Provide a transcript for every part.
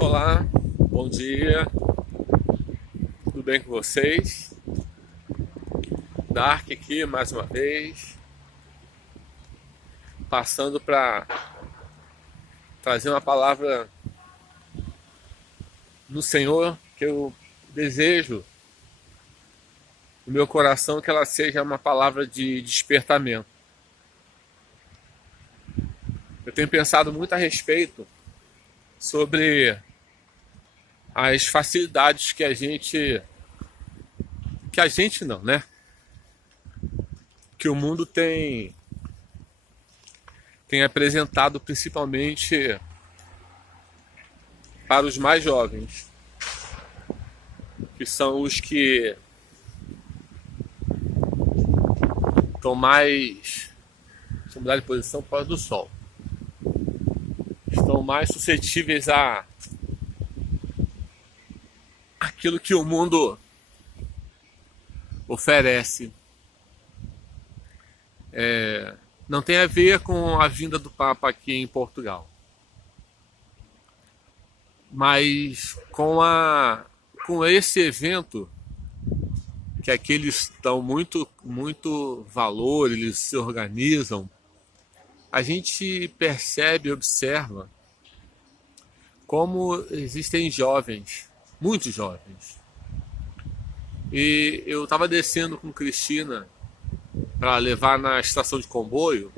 Olá, bom dia, tudo bem com vocês? Dark aqui mais uma vez, passando para trazer uma palavra no Senhor que eu desejo no meu coração que ela seja uma palavra de despertamento. Eu tenho pensado muito a respeito sobre as facilidades que a gente não, né? Que o mundo tem apresentado principalmente para os mais jovens, que são os que estão mais, deixa eu mudar de posição por causa do sol, estão mais suscetíveis a aquilo que o mundo oferece. Não tem a ver com a vinda do Papa aqui em Portugal, mas com esse evento que aqueles dão muito valor, eles se organizam. A gente percebe, observa como existem jovens, muitos jovens. E eu estava descendo com Cristina para levar na estação de comboio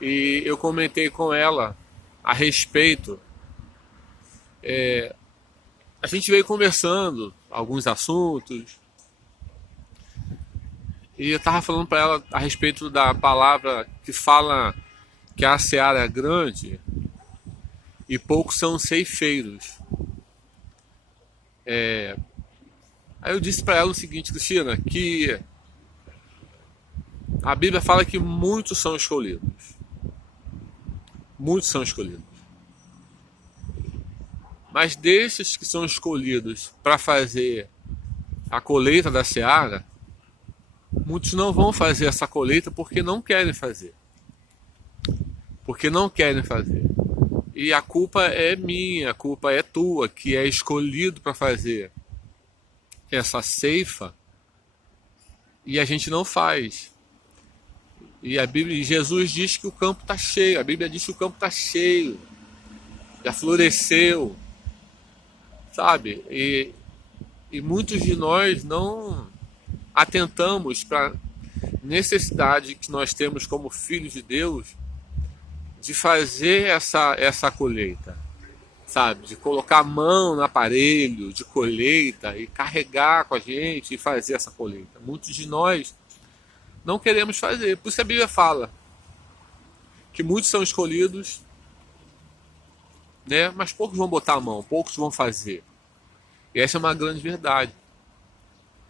e eu comentei com ela a respeito. A gente veio conversando alguns assuntos e eu estava falando para ela a respeito da palavra que fala que a seara é grande e poucos são ceifeiros. Aí eu disse para ela o seguinte, Cristina, que a Bíblia fala que muitos são escolhidos. Muitos são escolhidos. Mas desses que são escolhidos para fazer a colheita da seara, muitos não vão fazer essa colheita porque não querem fazer. Porque não querem fazer. E a culpa é minha, a culpa é tua, que é escolhido para fazer essa ceifa e a gente não faz. E a Bíblia, Jesus diz que o campo está cheio, a Bíblia diz que o campo está cheio, já floresceu, sabe? E muitos de nós não atentamos para a necessidade que nós temos como filhos de Deus de fazer essa colheita, sabe? De colocar a mão no aparelho de colheita e carregar com a gente e fazer essa colheita. Muitos de nós não queremos fazer. Por isso a Bíblia fala que muitos são escolhidos, né? Mas poucos vão botar a mão, poucos vão fazer. E essa é uma grande verdade.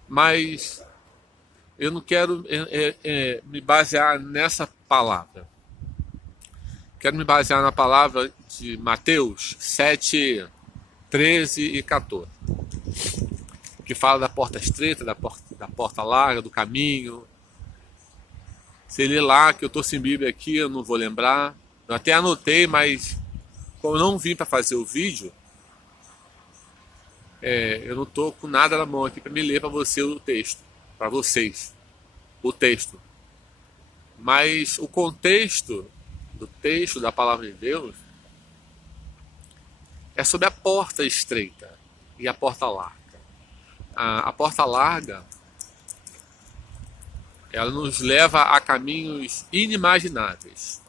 Mas eu não quero me basear nessa palavra. Quero me basear na palavra de Mateus 7, 13 e 14. Que fala da porta estreita, da porta larga, do caminho. Você lê lá, que eu estou sem Bíblia aqui, eu não vou lembrar. Eu até anotei, mas como eu não vim para fazer o vídeo, eu não estou com nada na mão aqui para me ler para você o texto. Para vocês, o texto. Mas o contexto do texto da palavra de Deus é sobre a porta estreita e a porta larga. A porta larga, ela nos leva a caminhos inimagináveis.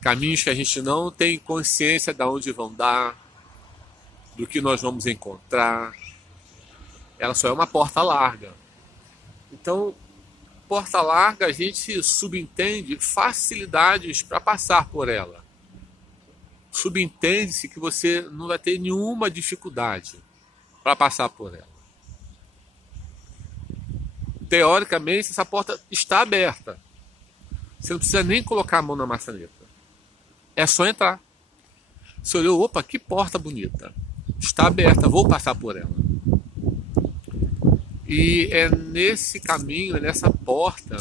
Caminhos que a gente não tem consciência de onde vão dar, do que nós vamos encontrar. Ela só é uma porta larga. Então, porta larga, a gente subentende facilidades para passar por ela. Subentende-se que você não vai ter nenhuma dificuldade para passar por ela. Teoricamente, essa porta está aberta. Você não precisa nem colocar a mão na maçaneta. É só entrar. Você olhou, opa, que porta bonita. Está aberta, vou passar por ela. E é nesse caminho, é nessa porta,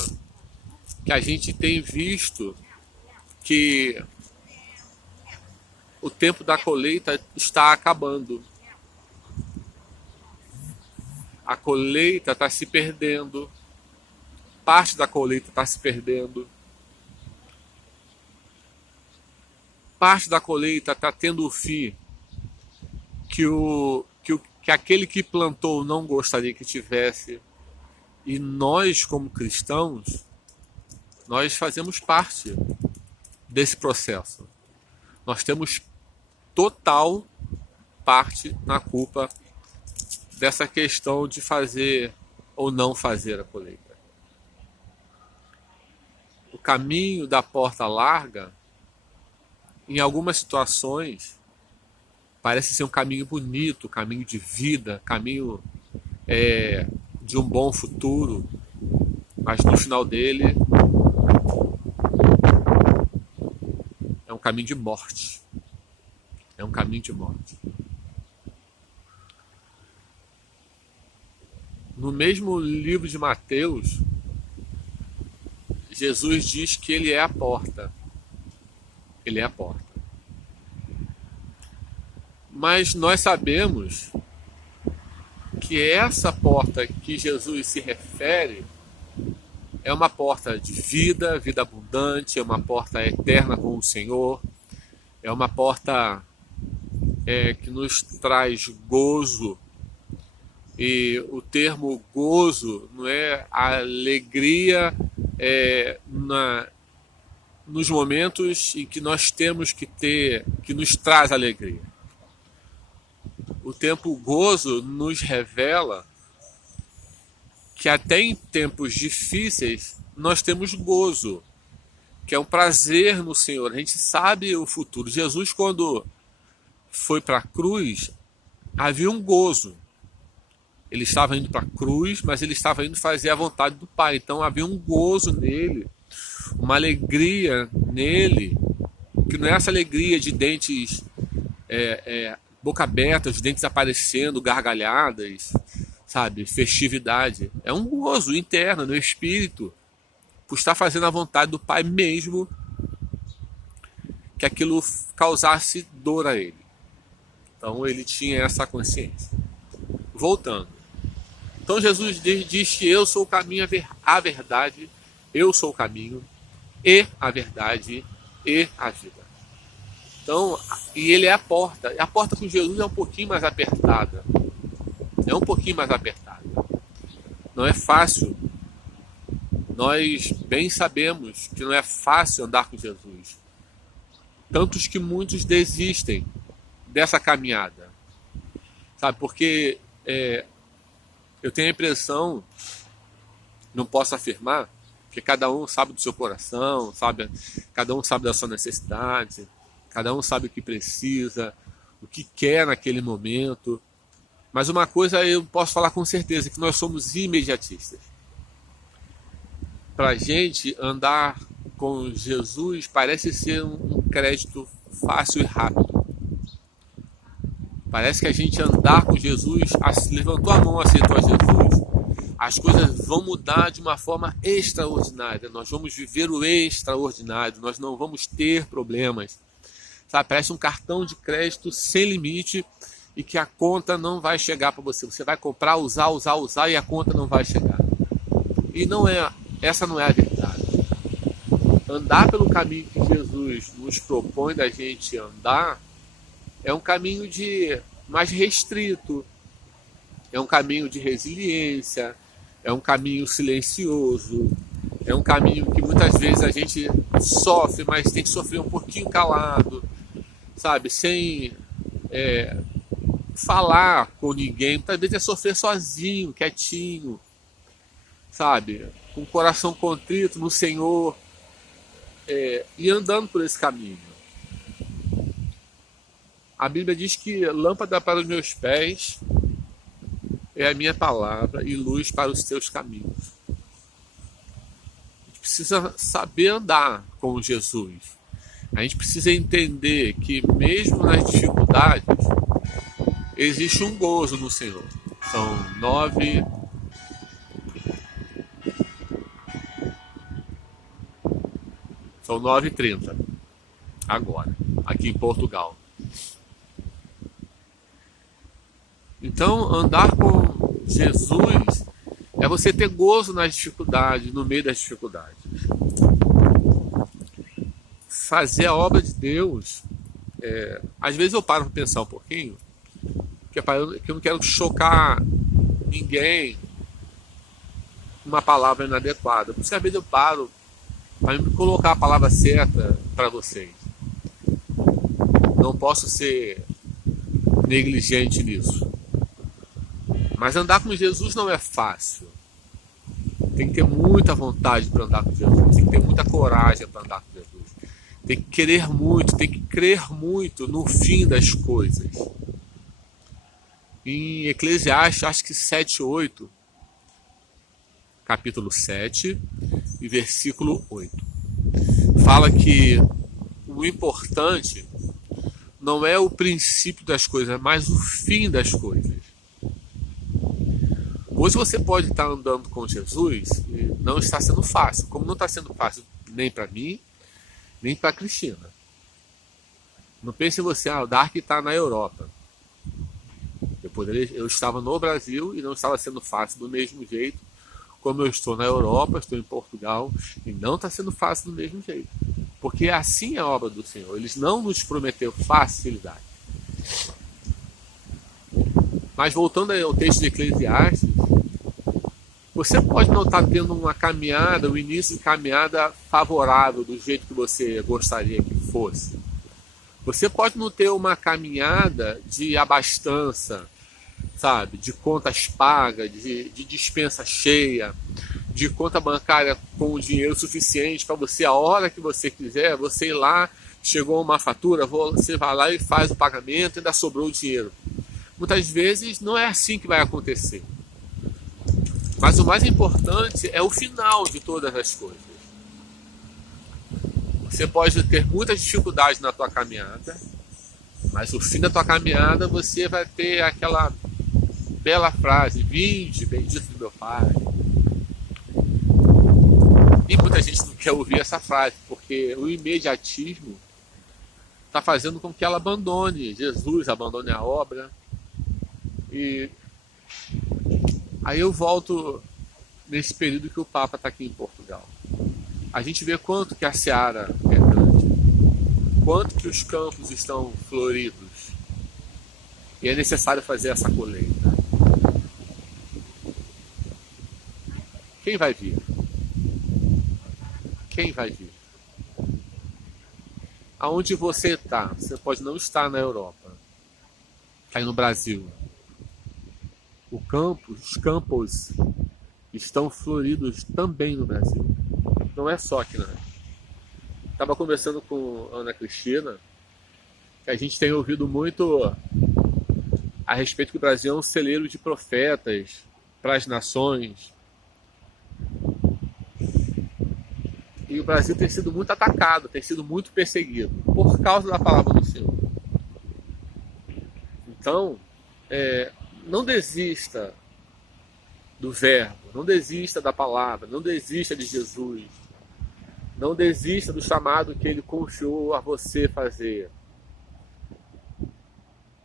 que a gente tem visto que o tempo da colheita está acabando. A colheita está se perdendo. Parte da colheita está se perdendo. Parte da colheita está tendo o fim que aquele que plantou não gostaria que tivesse. E nós, como cristãos, nós fazemos parte desse processo. Nós temos total parte na culpa dessa questão de fazer ou não fazer a colheita. O caminho da porta larga, em algumas situações, parece ser um caminho bonito, caminho de vida, caminho de um bom futuro, mas no final dele é um caminho de morte. É um caminho de morte. No mesmo livro de Mateus, Jesus diz que ele é a porta. Ele é a porta. Mas nós sabemos que essa porta que Jesus se refere é uma porta de vida, vida abundante, é uma porta eterna com o Senhor, é uma porta que nos traz gozo. E o termo gozo não é a alegria nos momentos em que nós temos que ter, que nos traz alegria. O tempo gozo nos revela que até em tempos difíceis nós temos gozo, que é um prazer no Senhor. A gente sabe o futuro. Jesus, quando foi para a cruz, havia um gozo. Ele estava indo para a cruz, mas ele estava indo fazer a vontade do Pai. Então havia um gozo nele, uma alegria nele, que não é essa alegria de dentes boca aberta, os dentes aparecendo, gargalhadas, sabe, festividade. É um gozo interno, no espírito, por estar fazendo a vontade do Pai, mesmo que aquilo causasse dor a ele. Então ele tinha essa consciência. Voltando. Então Jesus diz que eu sou o caminho, a verdade, eu sou o caminho e a verdade e a vida. Então, e ele é a porta. A porta com Jesus é um pouquinho mais apertada. É um pouquinho mais apertada. Não é fácil. Nós bem sabemos que não é fácil andar com Jesus. Tantos que muitos desistem dessa caminhada. Sabe, porque eu tenho a impressão, não posso afirmar, que cada um sabe do seu coração, sabe, cada um sabe da sua necessidade, cada um sabe o que precisa, o que quer naquele momento. Mas uma coisa eu posso falar com certeza, que nós somos imediatistas. Para a gente andar com Jesus parece ser um crédito fácil e rápido. Parece que a gente andar com Jesus, levantou a mão, aceitou a Jesus, as coisas vão mudar de uma forma extraordinária. Nós vamos viver o extraordinário, nós não vamos ter problemas. Sabe, parece um cartão de crédito sem limite e que a conta não vai chegar para você. Você vai comprar, usar e a conta não vai chegar. E essa não é a verdade. Andar pelo caminho que Jesus nos propõe da gente andar é um caminho mais restrito, é um caminho de resiliência, é um caminho silencioso, é um caminho que muitas vezes a gente sofre, mas tem que sofrer um pouquinho calado, sabe, sem falar com ninguém. Muitas vezes é sofrer sozinho, quietinho, sabe, com o coração contrito no Senhor, e andando por esse caminho. A Bíblia diz que lâmpada para os meus pés é a minha palavra e luz para os teus caminhos. A gente precisa saber andar com Jesus. A gente precisa entender que mesmo nas dificuldades existe um gozo no Senhor. São 9h30 agora, aqui em Portugal. Então, andar com Jesus é você ter gozo nas dificuldades, no meio das dificuldades. Fazer a obra de Deus. Às vezes eu paro para pensar um pouquinho, que eu não quero chocar ninguém com uma palavra inadequada. Por isso que às vezes eu paro para me colocar a palavra certa para vocês. Não posso ser negligente nisso. Mas andar com Jesus não é fácil. Tem que ter muita vontade para andar com Jesus. Tem que ter muita coragem para andar com Jesus. Tem que querer muito, tem que crer muito no fim das coisas. Em Eclesiastes, acho que 7:8, capítulo 7 e versículo 8, fala que o importante não é o princípio das coisas, mas o fim das coisas. Hoje você pode estar andando com Jesus e não está sendo fácil, como não está sendo fácil nem para mim, nem para a Cristina. Não pense em você, o Dark está na Europa. Eu estava no Brasil e não estava sendo fácil do mesmo jeito, como eu estou na Europa, estou em Portugal, e não está sendo fácil do mesmo jeito. Porque assim é a obra do Senhor. Eles não nos prometeu facilidade. Mas voltando ao texto de Eclesiastes, você pode não estar tendo uma caminhada, um início de caminhada favorável do jeito que você gostaria que fosse. Você pode não ter uma caminhada de abastança, sabe, de contas pagas, de dispensa cheia, de conta bancária com dinheiro suficiente para você, a hora que você quiser, você ir lá, chegou uma fatura, você vai lá e faz o pagamento e ainda sobrou o dinheiro. Muitas vezes não é assim que vai acontecer. Mas o mais importante é o final de todas as coisas. Você pode ter muitas dificuldades na tua caminhada, mas no fim da tua caminhada você vai ter aquela bela frase: vinde, bendito do meu Pai. E muita gente não quer ouvir essa frase, porque o imediatismo está fazendo com que ela abandone Jesus, abandone a obra. E aí eu volto nesse período que o Papa está aqui em Portugal. A gente vê quanto que a seara é grande, quanto que os campos estão floridos. E é necessário fazer essa colheita. Quem vai vir? Quem vai vir? Aonde você está? Você pode não estar na Europa, está aí no Brasil. Os campos estão floridos também no Brasil. Não é só aqui, não. Estava conversando com a Ana Cristina, que a gente tem ouvido muito a respeito que o Brasil é um celeiro de profetas para as nações. E o Brasil tem sido muito atacado, tem sido muito perseguido por causa da palavra do Senhor. Então, não desista do verbo, não desista da palavra, não desista de Jesus, não desista do chamado que Ele confiou a você fazer.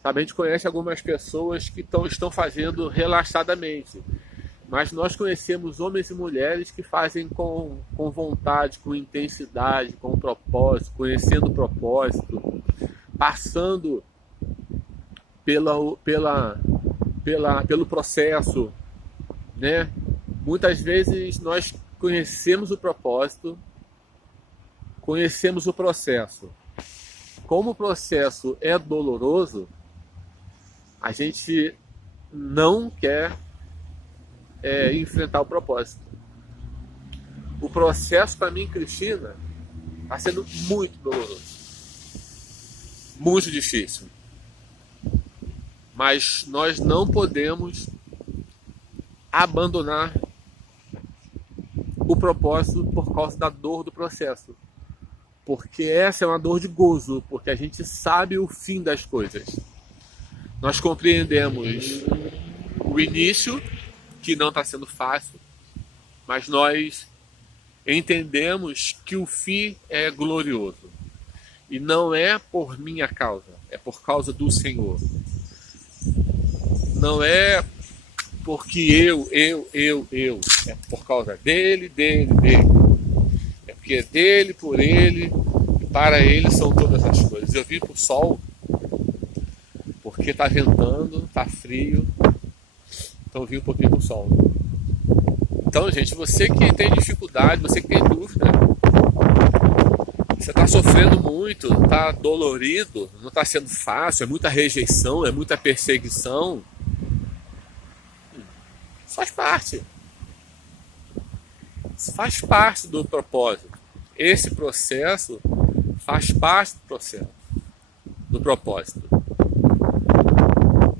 Sabe, a gente conhece algumas pessoas que estão fazendo relaxadamente, mas nós conhecemos homens e mulheres que fazem com vontade, com intensidade, com propósito, conhecendo o propósito, passando pelo processo, né? Muitas vezes nós conhecemos o propósito, conhecemos o processo. Como o processo é doloroso, a gente não quer enfrentar o propósito. O processo, para mim, Cristina, está sendo muito doloroso, muito difícil. Mas nós não podemos abandonar o propósito por causa da dor do processo. Porque essa é uma dor de gozo, porque a gente sabe o fim das coisas. Nós compreendemos o início, que não está sendo fácil, mas nós entendemos que o fim é glorioso. E não é por minha causa, é por causa do Senhor. não é porque eu. É por causa dele. É porque é dele, por ele, e para ele são todas as coisas. Eu vim pro sol porque tá ventando, tá frio, então eu vim um pouquinho pro sol. Então, gente, você que tem dificuldade, você que tem dúvida, você está sofrendo muito, está dolorido, não está sendo fácil, é muita rejeição, é muita perseguição. Faz parte. Faz parte do propósito. Esse processo faz parte do processo, do propósito.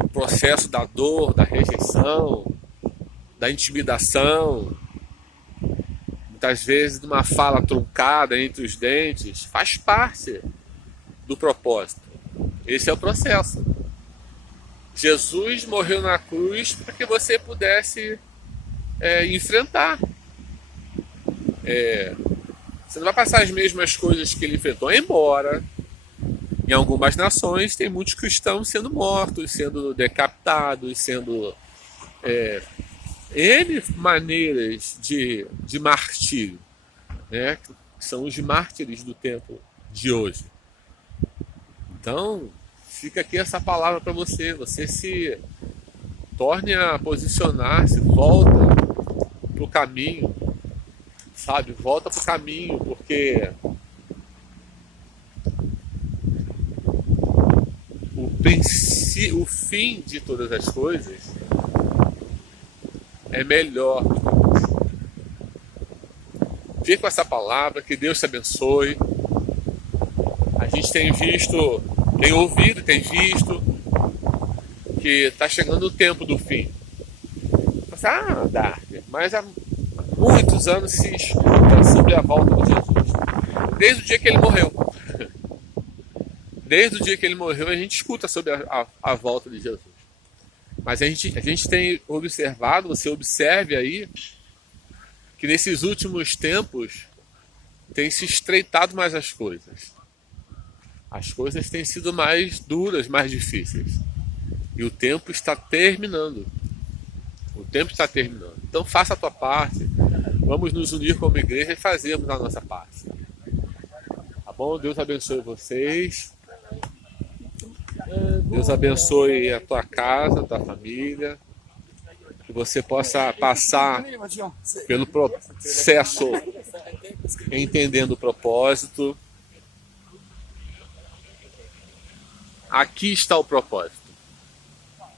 O processo da dor, da rejeição, da intimidação, muitas vezes de uma fala truncada entre os dentes, faz parte do propósito. Esse é o processo. Jesus morreu na cruz para que você pudesse enfrentar. Você não vai passar as mesmas coisas que ele enfrentou, embora em algumas nações tem muitos cristãos sendo mortos, sendo decapitados, sendo N maneiras de martírio, né? Que são os mártires do tempo de hoje. Então, fica aqui essa palavra para você. Você se torne a posicionar, se volta para o caminho, sabe? Volta para o caminho, porque o fim de todas as coisas é melhor. Fique com essa palavra, que Deus te abençoe. A gente tem visto, tem ouvido, tem visto que está chegando o tempo do fim. Dark, mas há muitos anos se escuta sobre a volta de Jesus. Desde o dia que ele morreu. Desde o dia que ele morreu, a gente escuta sobre a volta de Jesus. Mas a gente tem observado, você observe aí, que nesses últimos tempos tem se estreitado mais as coisas. As coisas têm sido mais duras, mais difíceis. E o tempo está terminando. O tempo está terminando. Então faça a tua parte. Vamos nos unir como igreja e fazermos a nossa parte. Tá bom? Deus abençoe vocês. Deus abençoe a tua casa, a tua família. Que você possa passar pelo processo entendendo o propósito. Aqui está o propósito.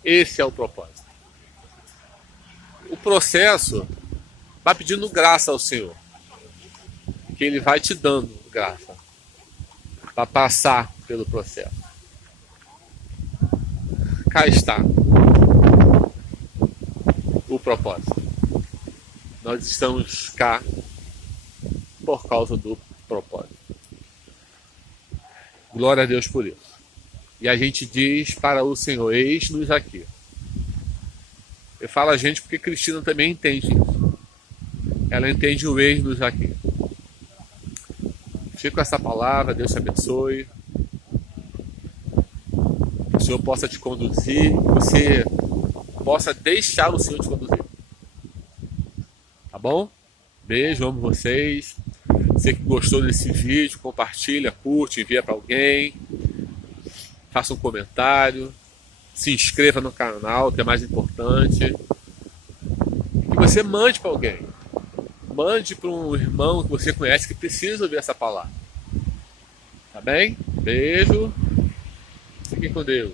Esse é o propósito. O processo vai pedindo graça ao Senhor. Que Ele vai te dando graça para passar pelo processo. Cá está o propósito. Nós estamos cá por causa do propósito. Glória a Deus por isso. E a gente diz para o Senhor, eis-nos aqui. Eu falo a gente porque Cristina também entende isso. Ela entende o eis-nos aqui. Fica com essa palavra, Deus te abençoe. Que o Senhor possa te conduzir, que você possa deixar o Senhor te conduzir. Tá bom? Beijo, amo vocês. Você que gostou desse vídeo, compartilha, curte, envia para alguém. Faça um comentário. Se inscreva no canal, que é mais importante. Que você mande para alguém. Mande para um irmão que você conhece que precisa ouvir essa palavra. Tá bem? Beijo. Fiquem com Deus.